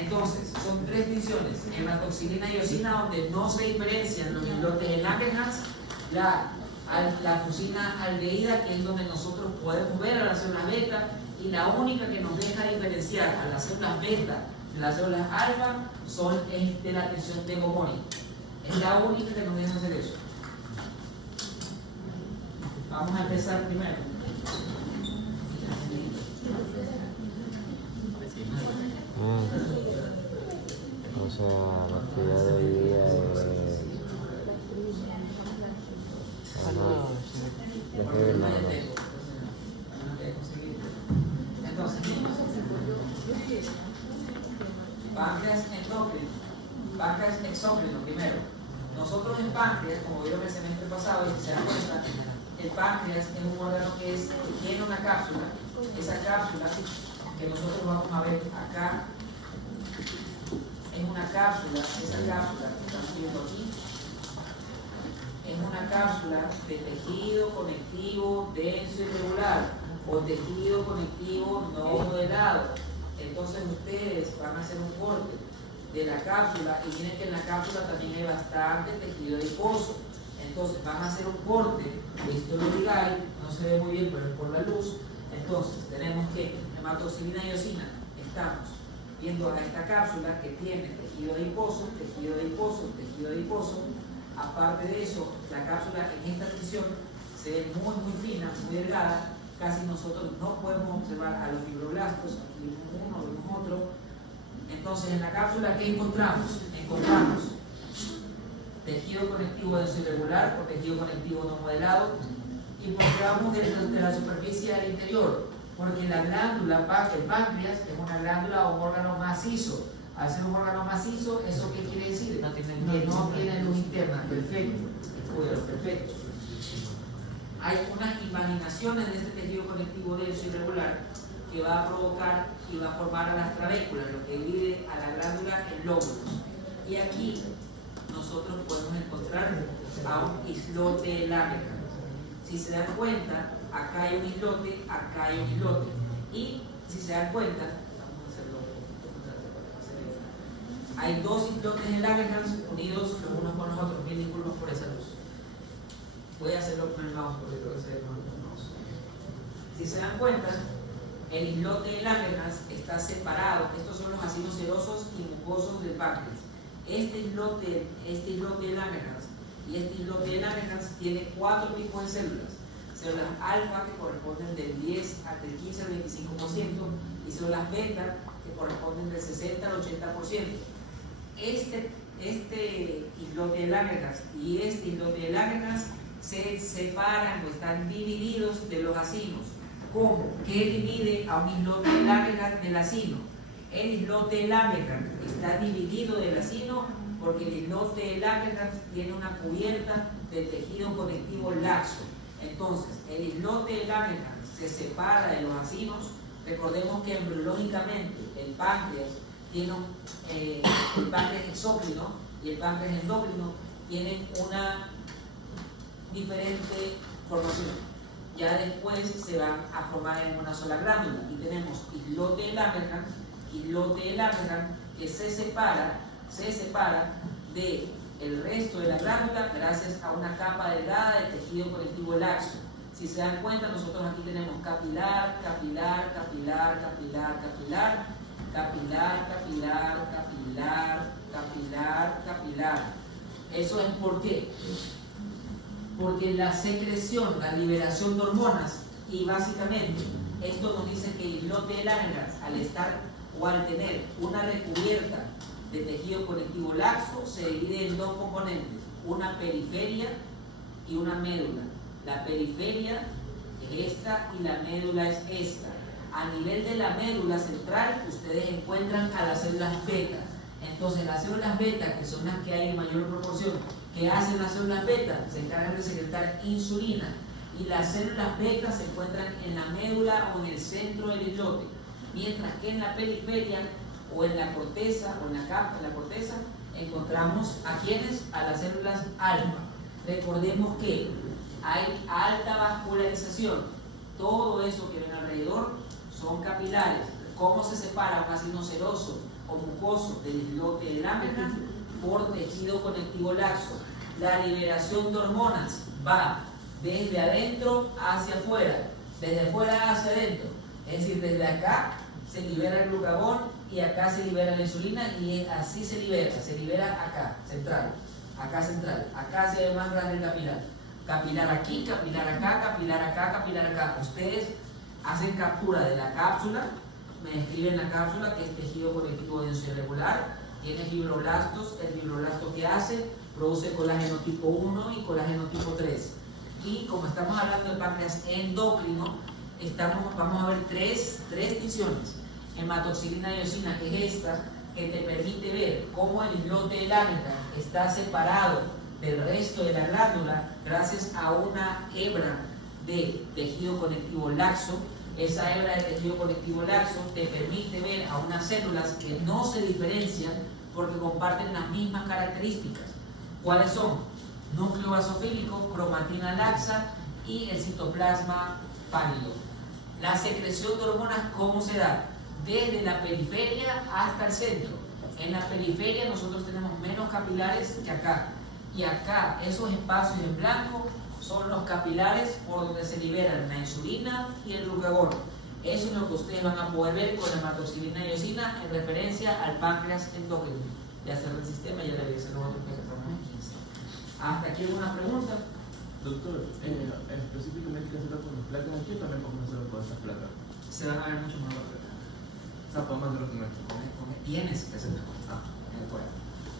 Entonces, son tres divisiones: hematoxilina y eosina, donde no se diferencian los islotes de Langerhans, la fucina aldehída, que es donde nosotros podemos ver a las células beta, y la única que nos deja diferenciar a las células beta de las células alfa son de la tensión de Gomori. Es la única que nos deja hacer eso. Vamos a empezar primero. O sea, la actividad de hoy día es... Entonces, páncreas endocrino, páncreas exócrino primero. Nosotros en páncreas, como vieron el semestre pasado, y si se dan cuenta, el páncreas es un órgano que tiene una cápsula. Esa cápsula que nosotros vamos a ver acá es una cápsula, esa cápsula que estamos viendo aquí es una cápsula de tejido conectivo denso y regular o tejido conectivo no modelado. Entonces ustedes van a hacer un corte de la cápsula y miren que en la cápsula también hay bastante tejido adiposo. Entonces van a hacer un corte de histología, no se ve muy bien pero es por la luz. Entonces tenemos que hematoxilina y eosina, estamos viendo a esta cápsula que tiene tejido adiposo, tejido adiposo, tejido adiposo. Aparte de eso, la cápsula en esta tensión se ve muy fina, muy delgada. Casi nosotros no podemos observar a los fibroblastos, aquí vemos uno, vemos otro. Entonces en la cápsula, ¿qué encontramos? Encontramos tejido conectivo denso irregular o tejido conectivo no modelado. ¿Y por qué vamos de la superficie al interior? Porque la glándula, el páncreas, es una glándula o un órgano macizo. Al ser un órgano macizo, ¿eso qué quiere decir? Que no tiene luz interna. Perfecto. Perfecto. Hay unas imaginaciones de este tejido conectivo denso irregular que va a provocar y va a formar a las trabéculas, lo que divide a la glándula en lóbulos. Y aquí nosotros podemos encontrar a un islote de Langerhans. Si se dan cuenta, acá hay un islote, acá hay un islote. Y si se dan cuenta, hay dos islotes de Langerhans unidos los unos con los otros. Mil disculpas por esa luz. Voy a hacerlo con el mouse porque creo que se ve con el mouse. Si se dan cuenta, el islote de Langerhans está separado. Estos son los acinos serosos y mucosos del páncreas. Este islote de Langerhans y este islote de Langerhans tiene 4 tipos de células. Células alfa, que corresponden del 10 hasta el 15 al 25%, y células beta, que corresponden del 60 al 80%. Este islote de Langerhans y este islote de Langerhans se separan o están divididos de los acinos. ¿Cómo? ¿Qué divide a un islote de Langerhans del acino? El islote de Langerhans está dividido del acino porque el islote de Langerhans tiene una cubierta de tejido conectivo laxo. Entonces, el islote de Langerhans se separa de los acinos. Recordemos que embriológicamente el páncreas tiene el páncreas exócrino y el páncreas endocrino tienen una diferente formación. Ya después se van a formar en una sola glándula y tenemos islote de Langerhans que se separa del resto de la glándula gracias a una capa delgada de tejido conectivo laxo. Si se dan cuenta, nosotros aquí tenemos capilar, capilar, capilar, capilar, capilar, capilar, capilar, capilar, capilar, capilar. ¿Eso es por qué? Porque la secreción, la liberación de hormonas, y básicamente esto nos dice que el islote de Langerhans, al estar o al tener una recubierta de tejido conectivo laxo, se divide en dos componentes, una periferia y una médula. La periferia es esta y la médula es esta. A nivel de la médula central, ustedes encuentran a las células beta. Entonces, las células beta, que son las que hay en mayor proporción, ¿qué hacen las células beta? Se encargan de secretar insulina. Y las células beta se encuentran en la médula o en el centro del islote. Mientras que en la periferia o en la corteza o en la capa de la corteza encontramos a quienes, a las células alfa. Recordemos que hay alta vascularización. Todo eso que ven alrededor son capilares. ¿Cómo se separa un acino seroso o mucoso del islote de Langerhans por tejido conectivo laxo. La liberación de hormonas va desde adentro hacia afuera, desde afuera hacia adentro. Es decir, desde acá se libera el glucagón y acá se libera la insulina y así se libera acá, central, acá se ve más grande el capilar. Capilar aquí, capilar acá, capilar acá, capilar acá. Ustedes hacen captura de la cápsula, me describen la cápsula que es tejido conectivo denso irregular, tiene fibroblastos, el fibroblasto que hace produce colágeno tipo 1 y colágeno tipo 3. Y como estamos hablando de páncreas endocrino, vamos a ver tres tensiones. Hematoxilina y eosina, que es esta, que te permite ver cómo el islote de Langerhans está separado del resto de la glándula gracias a una hebra de tejido conectivo laxo. Esa hebra de tejido conectivo laxo te permite ver a unas células que no se diferencian porque comparten las mismas características. ¿Cuáles son? Núcleo basofílico, cromatina laxa y el citoplasma pálido. La secreción de hormonas, ¿cómo se da? Desde la periferia hasta el centro. En la periferia nosotros tenemos menos capilares que acá. Y acá, esos espacios en blanco son los capilares por donde se liberan la insulina y el glucagón. Eso es lo que ustedes van a poder ver con la hematoxilina y eosina en referencia al páncreas endocrino. Ya cerré el sistema y ya le voy a hacer los otros que estamos en 15. ¿Hasta aquí alguna pregunta? Doctor, específicamente, ¿qué hacerlo con las placas aquí o también podemos hacerlo con esas placas? Se van a ver mucho mejor acá. O sea, podemos hacerlo con esto. Tienes que hacerlo con esto.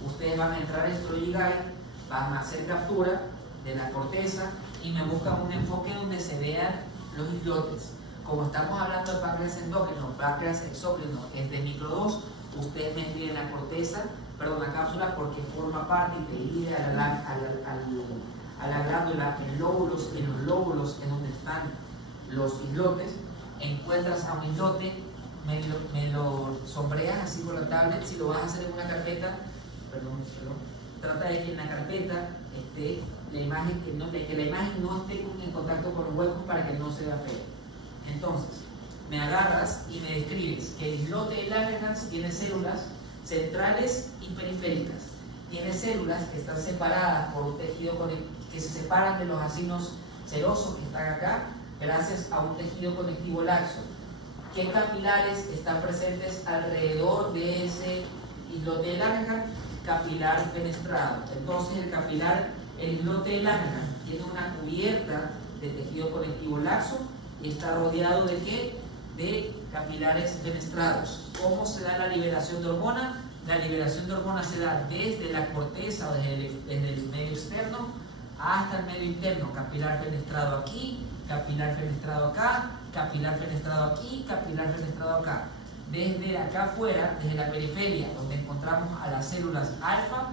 Ustedes van a entrar a Strolley Guide, van a hacer captura de la corteza y me buscan un enfoque donde se vean los islotes. Como estamos hablando de páncreas endocrino, páncreas exócrino es de micro 2, ustedes me escriben la corteza, perdón, la cápsula, porque forma parte y te divide a la glándula en lóbulos, y en los lóbulos es donde están los islotes. Encuentras a un islote, me lo sombreas así con la tablet. Si lo vas a hacer en una carpeta, trata de que en la carpeta esté la imagen, que la imagen no esté en contacto con los huecos para que no se vea feo. Entonces, me agarras y me describes que el islote de Langerhans tiene células centrales y periféricas. Tiene células que están separadas por un tejido que se separan de los acinos serosos que están acá gracias a un tejido conectivo laxo. ¿Qué capilares están presentes alrededor de ese islote de Langerhans? Capilar fenestrado. Entonces el islote de Langerhans tiene una cubierta de tejido conectivo laxo y está rodeado ¿de qué? De capilares fenestrados. ¿Cómo se da la liberación de hormona? La liberación de hormona se da desde la corteza o desde el medio externo hasta el medio interno. Capilar fenestrado aquí, capilar fenestrado acá, capilar fenestrado aquí, capilar fenestrado acá. Desde acá afuera, desde la periferia, donde encontramos a las células alfa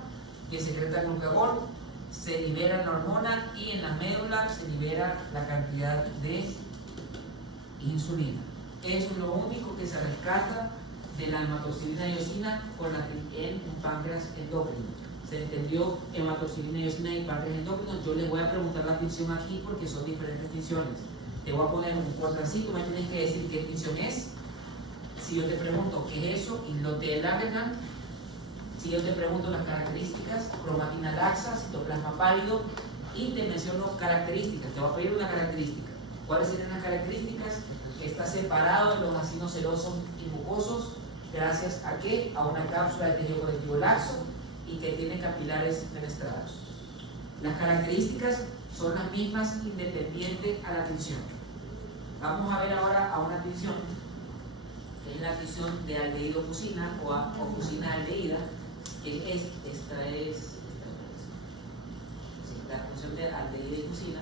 que secretan glucagón, se libera la hormona y en la médula se libera la cantidad de insulina. Eso es lo único que se rescata de la hematoxilina y eosina en un páncreas endocrino. ¿Se entendió hematoxilina y eosina y páncreas endocrino? Yo les voy a preguntar la tinción aquí porque son diferentes tinciones. Te voy a poner un cuadrancito, me tienes que decir qué tinción es. Si yo te pregunto qué es eso, islote de Langerhans. Si yo te pregunto las características, cromatina laxa, citoplasma pálido, y te menciono características, te voy a pedir una característica. ¿Cuáles serían las características? Que está separado de los acinos serosos y mucosos, gracias a qué? A una cápsula de tejido conectivo laxo y que tiene capilares fenestrados. Las características son las mismas independiente a la tinción. Vamos a ver ahora a una tinción, que es la tinción de aldehído-fucina o fucina-aldehída, que es la función de aldehído y fucina.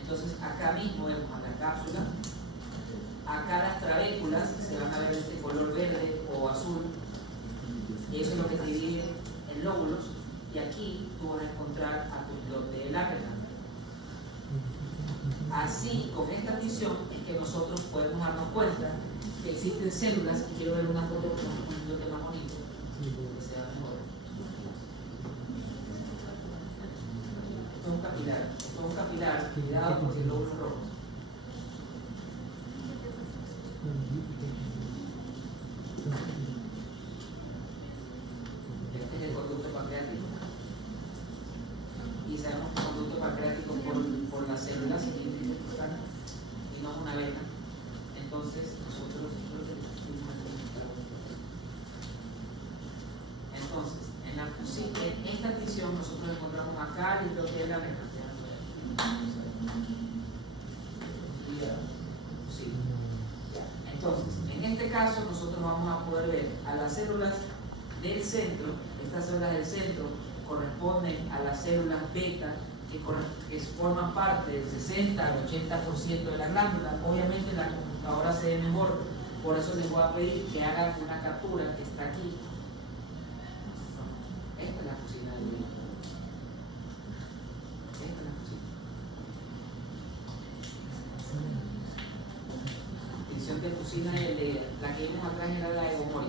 Entonces acá mismo vemos a la cápsula, acá las trabéculas se van a ver de este color verde o azul, y eso es lo que se divide en lóbulos, y aquí tú vas a encontrar a tu islote de Langerhans. Así, con esta tinción es que nosotros podemos darnos cuenta que existen células, y quiero ver una foto con un islote más bonito, que sea mejor. Esto es un capilar, cuidado porque el lóbulo rojo. sí, en esta tinción nosotros encontramos acá el islote de lámina. Sí. Entonces, en este caso nosotros vamos a poder ver a las células del centro. Estas células del centro corresponden a las células beta que forman parte del 60 al 80% de la glándula. Obviamente la computadora se ve mejor, por eso les voy a pedir que hagan una captura que está aquí. Esta es la fusina del hígado. Esta es la fusina. Función de fusina aldehída. La que vimos atrás era la egomori.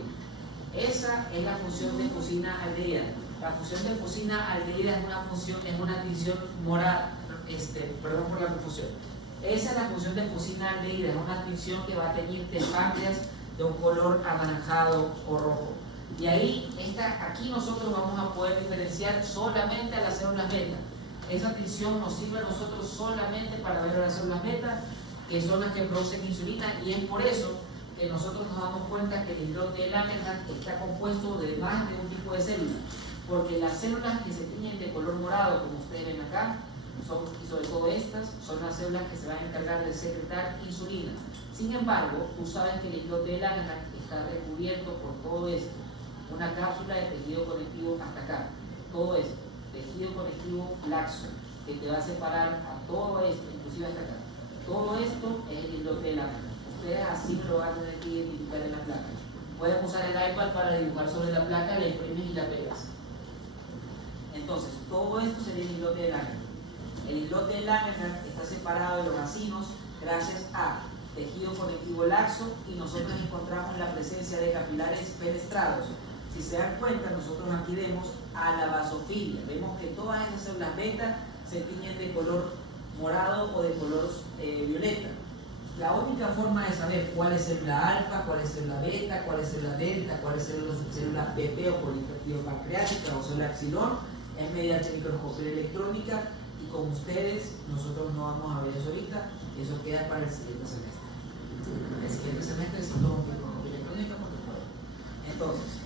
Esa es la función de fusina aldehída. La función de fusina aldehída es una tinción morada. Perdón por la confusión. Esa es la función de fusina aldehída, es una tinción que va a teñir páncreas de un color anaranjado o rojo. Y ahí, aquí nosotros vamos a poder diferenciar solamente a las células beta. Esa tinción nos sirve a nosotros solamente para ver a las células beta, que son las que producen insulina, y es por eso que nosotros nos damos cuenta que el islote de Langerhans está compuesto de más de un tipo de células, porque las células que se tiñen de color morado, como ustedes ven acá, y sobre todo estas, son las células que se van a encargar de secretar insulina. Sin embargo, tú sabes que el islote de Langerhans está recubierto por todo esto, una cápsula de tejido conectivo hasta acá, todo esto, tejido conectivo laxo, que te va a separar a todo esto, inclusive hasta acá. Todo esto es el islote de Langerhans. Ustedes así lo van a tener que identificar en la placa. Pueden usar el iPad para dibujar sobre la placa, la imprimes y la pegas. Entonces, todo esto sería el islote de Langerhans. El islote de Langerhans está separado de los racimos gracias a tejido conectivo laxo, y nosotros encontramos la presencia de capilares fenestrados. Si se dan cuenta, nosotros aquí vemos a la basofilia. Vemos que todas esas células beta se tiñen de color morado o de color violeta. La única forma de saber cuál es célula alfa, cuál es célula beta, cuál es célula delta, cuál es célula BP o polipeptido pancreática o célula epsilon es mediante microscopía electrónica, y con ustedes nosotros no vamos a ver eso ahorita, eso queda para el siguiente semestre. El siguiente semestre es todo microscopía electrónica porque puedo. Entonces,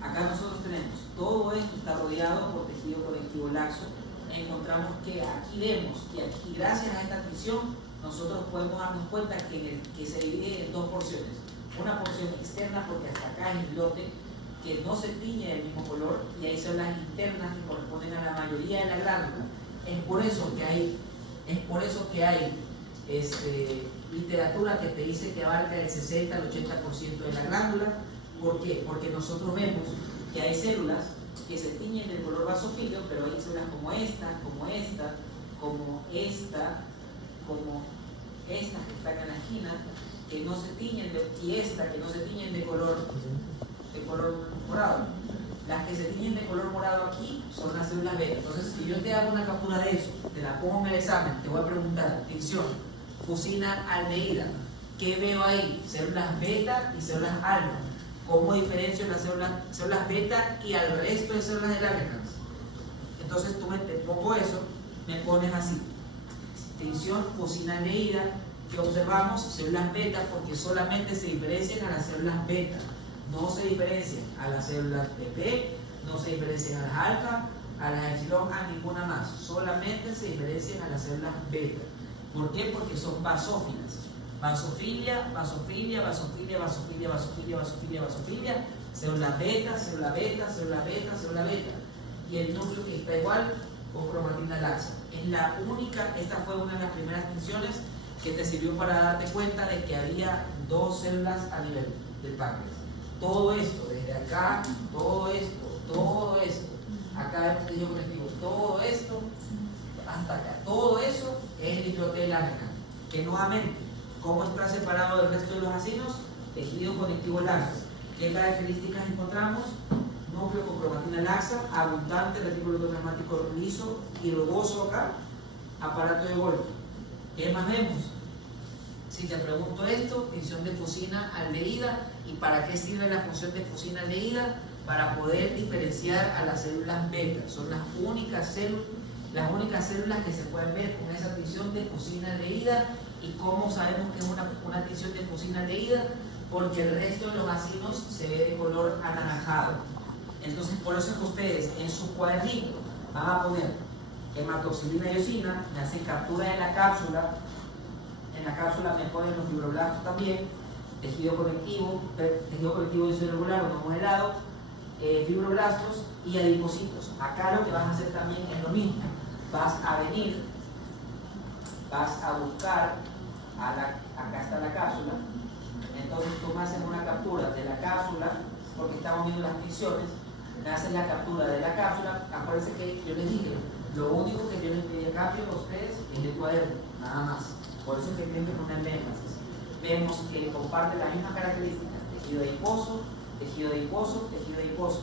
acá nosotros tenemos todo esto está rodeado por tejido conectivo laxo. Encontramos que aquí vemos, y aquí gracias a esta tinción nosotros podemos darnos cuenta que se divide en dos porciones. Una porción externa, porque hasta acá es el islote, que no se tiñe del mismo color, y hay células internas que corresponden a la mayoría de la glándula. Es por eso que hay literatura que te dice que abarca el 60 al 80% de la glándula. ¿Por qué? Porque nosotros vemos que hay células que se tiñen del color basofilio, pero hay células como esta, como esta, como esta, como estas que están en la esquina, que no se tiñen y esta que no se tiñen de color morado. Las que se tiñen de color morado aquí son las células beta. Entonces, si yo te hago una captura de eso, te la pongo en el examen, te voy a preguntar, tinción, fusina aldehída, ¿qué veo ahí? Células beta y células alfa. ¿Cómo diferencio las células beta y al resto de células de Langerhans? Entonces tú te pongo eso, me pones así. Tinción, fusina aldehída, que observamos células beta porque solamente se diferencian a las células beta. No se diferencian a las células PP, no se diferencian a las alfa, a las epsilon, a ninguna más. Solamente se diferencian a las células beta. ¿Por qué? Porque son basófilas. Basofilia, basofilia, basofilia, basofilia, basofilia, basofilia, basofilia, célula beta, célula beta, célula beta, célula beta. Y el núcleo que está igual con cromatina laxa. Es la única, esta fue una de las primeras tinciones que te sirvió para darte cuenta de que había dos células a nivel del páncreas. Todo esto, desde acá, todo esto, acá vemos tejido conectivo, todo esto, hasta acá, todo eso es el islote de Langerhans, que nuevamente, ¿cómo está separado del resto de los acinos? Tejido conectivo laxo. ¿Qué características encontramos? Núcleo con cromatina laxa, abundante retículo endoplasmático liso y rugoso acá, aparato de Golgi. ¿Qué más vemos? Si te pregunto esto, tinción de fusina aldehída. ¿Y para qué sirve la función de fusina aldehída? Para poder diferenciar a las células beta. Son las únicas células que se pueden ver con esa tinción de fusina aldehída. ¿Y cómo sabemos que es una tinción de fusina aldehída? Porque el resto de los acinos se ve de color anaranjado. Entonces, por eso es que ustedes en su cuadernito van a poner hematoxilina y eosina, me hacen captura de la cápsula, en la cápsula me ponen los fibroblastos también, tejido conectivo irregular o no modelado, fibroblastos y adipocitos. Acá lo que vas a hacer también es lo mismo, vas a venir, vas a buscar, acá está la cápsula, entonces tú me haces una captura de la cápsula, porque estamos viendo las tensiones, me hacen la captura de la cápsula. Acuérdense que yo les dije, lo único que yo les pedí a cambio a ustedes es el cuaderno, nada más. Por eso es que tienen que ponerle énfasis. Vemos que comparte las mismas características, tejido adiposo, tejido adiposo, tejido adiposo.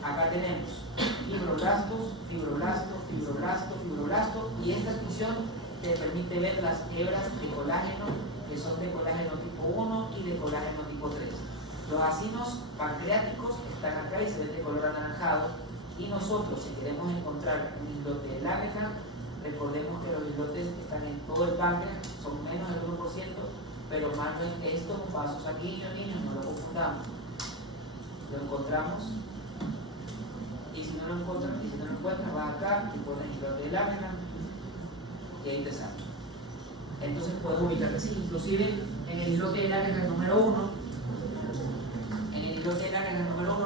Acá tenemos fibroblastos, fibroblastos, fibroblastos, fibroblastos, y esta función te permite ver las hebras de colágeno, que son de colágeno tipo 1 y de colágeno tipo 3. Los acinos pancreáticos están acá y se ven de color anaranjado, y nosotros, si queremos encontrar un islote de Langerhans, recordemos que los islotes están en todo el páncreas, son menos del 1%, pero más en estos vasos sanguíneos, niños, no lo confundamos. Lo encontramos, y si no lo encuentras, vas acá y pones islote de Langerhans, y ahí te sale. Entonces puedes ubicarte así, inclusive en el islote de Langerhans número 1,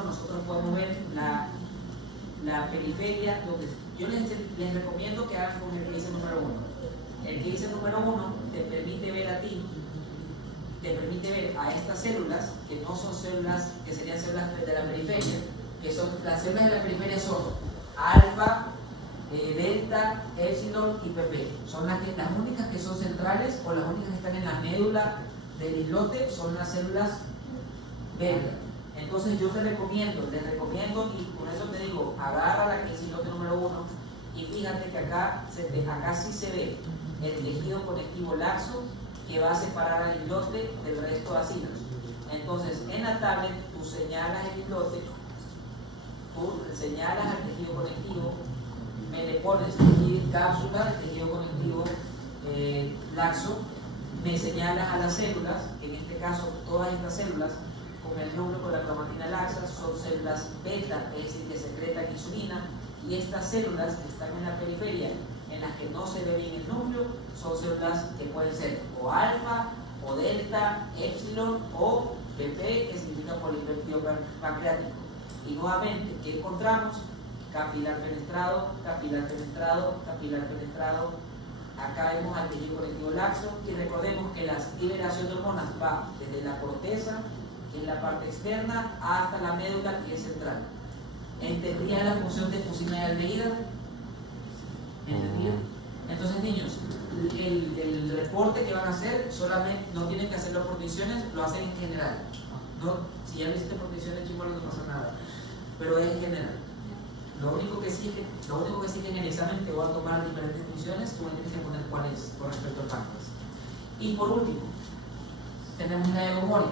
nosotros podemos ver la periferia, donde yo les recomiendo que hagan con el que dice número 1. El que dice número 1 te permite ver a ti, te permite ver a estas células, que no son células, que serían células de la periferia, que son, las células de la periferia son alfa, delta, epsilon y pp. Son las únicas que son centrales, o las únicas que están en la médula del islote, son las células beta. Entonces yo les recomiendo, y por eso te digo, agarra la que es islote número 1, y fíjate que acá sí se ve el tejido conectivo laxo que va a separar al islote del resto de acinos. Entonces en la tablet tú señalas el islote, tú señalas al tejido conectivo, me le pones cápsula, tejido conectivo laxo, me señalas a las células, en este caso todas estas células con el núcleo con la cromatina laxa son células beta, es decir, que secretan insulina, y estas células que están en la periferia, en las que no se ve bien el núcleo, son células que pueden ser o alfa, o delta, epsilon o pp, que significa polipéptido pancreático. Y nuevamente, ¿qué encontramos? Capilar fenestrado, capilar fenestrado, capilar fenestrado. Acá vemos al tejido conectivo laxo, y recordemos que la liberación de hormonas va desde la corteza, que es la parte externa, hasta la médula, que es central. ¿Entendía la función de fusión y aldehída? ¿Entendía? Entonces, niños, el reporte que van a hacer, solamente no tienen que hacerlo por divisiones, lo hacen en general. No, si ya lo hiciste por divisiones, chicos, no pasa nada, pero es en general. Lo único que sí que en el examen te voy a tomar diferentes funciones, tú me tienes que poner cuál es con respecto al páncreas. Y por último, tenemos la de Gomori.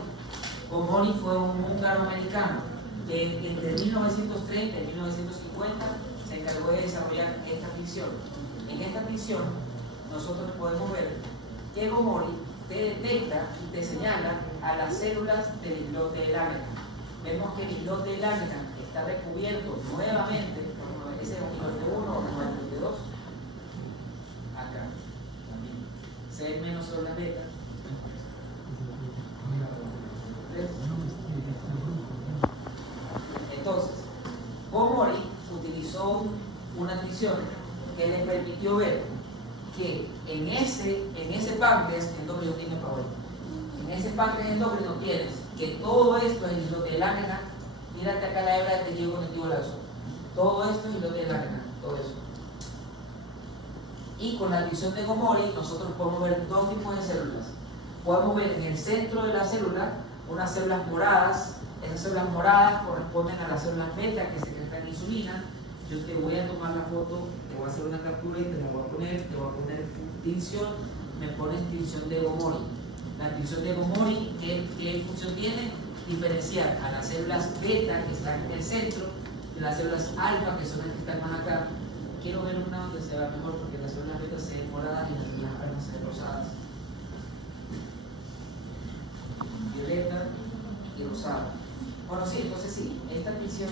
Gomori fue un húngaro americano que entre 1930 y 1950 se encargó de desarrollar esta ficción. En esta ficción nosotros podemos ver que Gomori te detecta y te señala a las células del islote de Langerhans. Vemos que el islote de Langerhans está recubierto nuevamente, ese es el islote 1 o el islote 2, acá también se ven menos células beta. Entonces, Gomori utilizó una ficción que le permitió ver que en ese páncreas endocrino tiene problema. En ese páncreas endocrino tienes que todo esto es el islote de Langerhans. Mírate acá la hebra de tejido conectivo laxo. Todo esto es islote de Langerhans, todo eso. Y con la visión de Gomori nosotros podemos ver dos tipos de células. Podemos ver en el centro de la célula unas células moradas. Esas células moradas corresponden a las células beta que secretan insulina. Yo te voy a tomar la foto, te voy a hacer una captura y te voy a poner tinción, me pones tinción de Gomori. La tinción de Gomori, ¿qué función tiene? Diferenciar a las células beta que están en el centro de las células alfa, que son las que están más acá. Quiero ver una donde se vea mejor porque las células beta se ven moradas y las células alfa se ven rosadas. Violeta y rosada. Bueno, sí, entonces sí, esta tinción,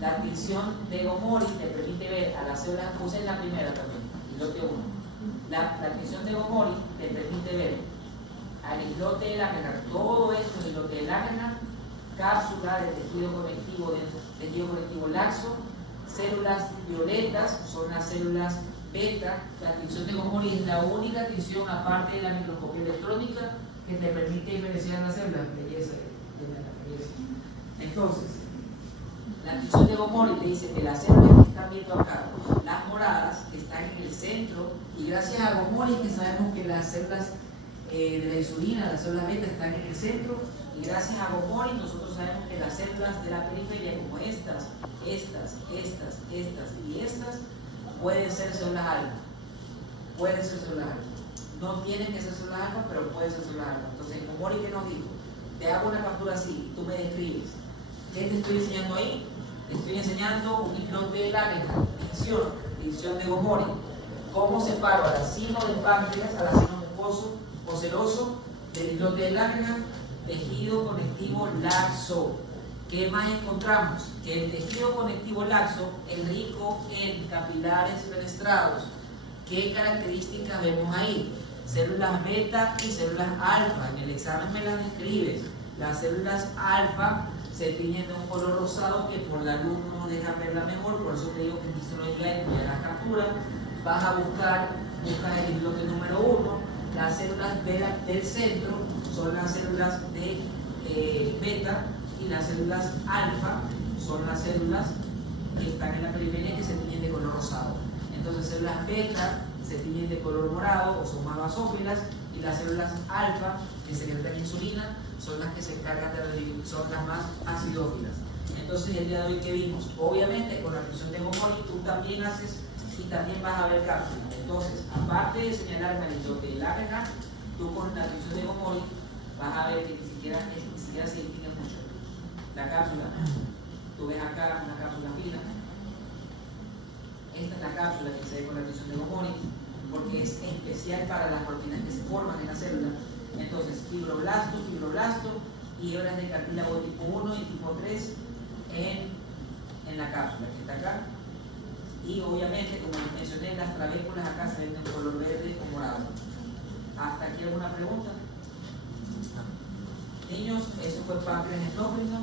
la tinción de Gomori te permite ver a las células, usen la primera también, islote 1. La tinción de Gomori te permite ver al islote de Langerhans, todo esto es el islote de Langerhans, cápsula de tejido conectivo laxo, células violetas, son las células beta. La tinción de Gomori es la única tinción, aparte de la microscopía electrónica, que te permite diferenciar las células. Entonces, la tinción de Gomori te dice que las células que están viendo acá, las moradas, están en el centro, y gracias a Gomori que sabemos que las células de la insulina, las células beta, están en el centro, y gracias a Gomori nosotros sabemos que las células de la periferia, como estas y estas, pueden ser células alfa. Pueden ser células alfa. No tienen que ser células alfa, pero pueden ser células alfa. Entonces, Gomori, ¿qué nos dijo? Te hago una captura así, tú me describes. ¿Qué te estoy enseñando ahí? Te estoy enseñando un islote de Langerhans, tinción de Gomori. ¿Cómo separo al racimo del páncreas, al racimo mucoso o seroso del islote de Langerhans? Tejido conectivo laxo. ¿Qué más encontramos? Que el tejido conectivo laxo es rico en capilares fenestrados. ¿Qué características vemos ahí? Células beta y células alfa. En el examen me las describes. Las células alfa se tiñen de un color rosado que por la luz no nos deja verla mejor, por eso te digo que en histología y en la captura vas a buscas el islote número 1. Las células del centro son las células de beta, y las células alfa son las células que están en la periferia que se tiñen de color rosado. Entonces, células beta se tiñen de color morado o son más basófilas, y las células alfa que secretan insulina son las que se encargan son las más acidófilas. Entonces, el día de hoy, ¿qué vimos? Obviamente, con la tinción de Gomori tú también haces y también vas a ver cápsulas. Entonces, aparte de señalarme el islote de Langerhans, tú con la tinción de Gomori vas a ver que ni siquiera se distingue mucho. La cápsula, tú ves acá una cápsula fina. Esta es la cápsula que se ve con la tinción de Gomori, porque es especial para las proteínas que se forman en la célula. Entonces, fibroblasto, y hebras de cartílago tipo 1 y tipo 3 en la cápsula que está acá. Y obviamente, como les mencioné, las trabéculas acá se ven de color verde o morado. ¿Hasta aquí alguna pregunta? Niños, eso fue páncreas endócrino.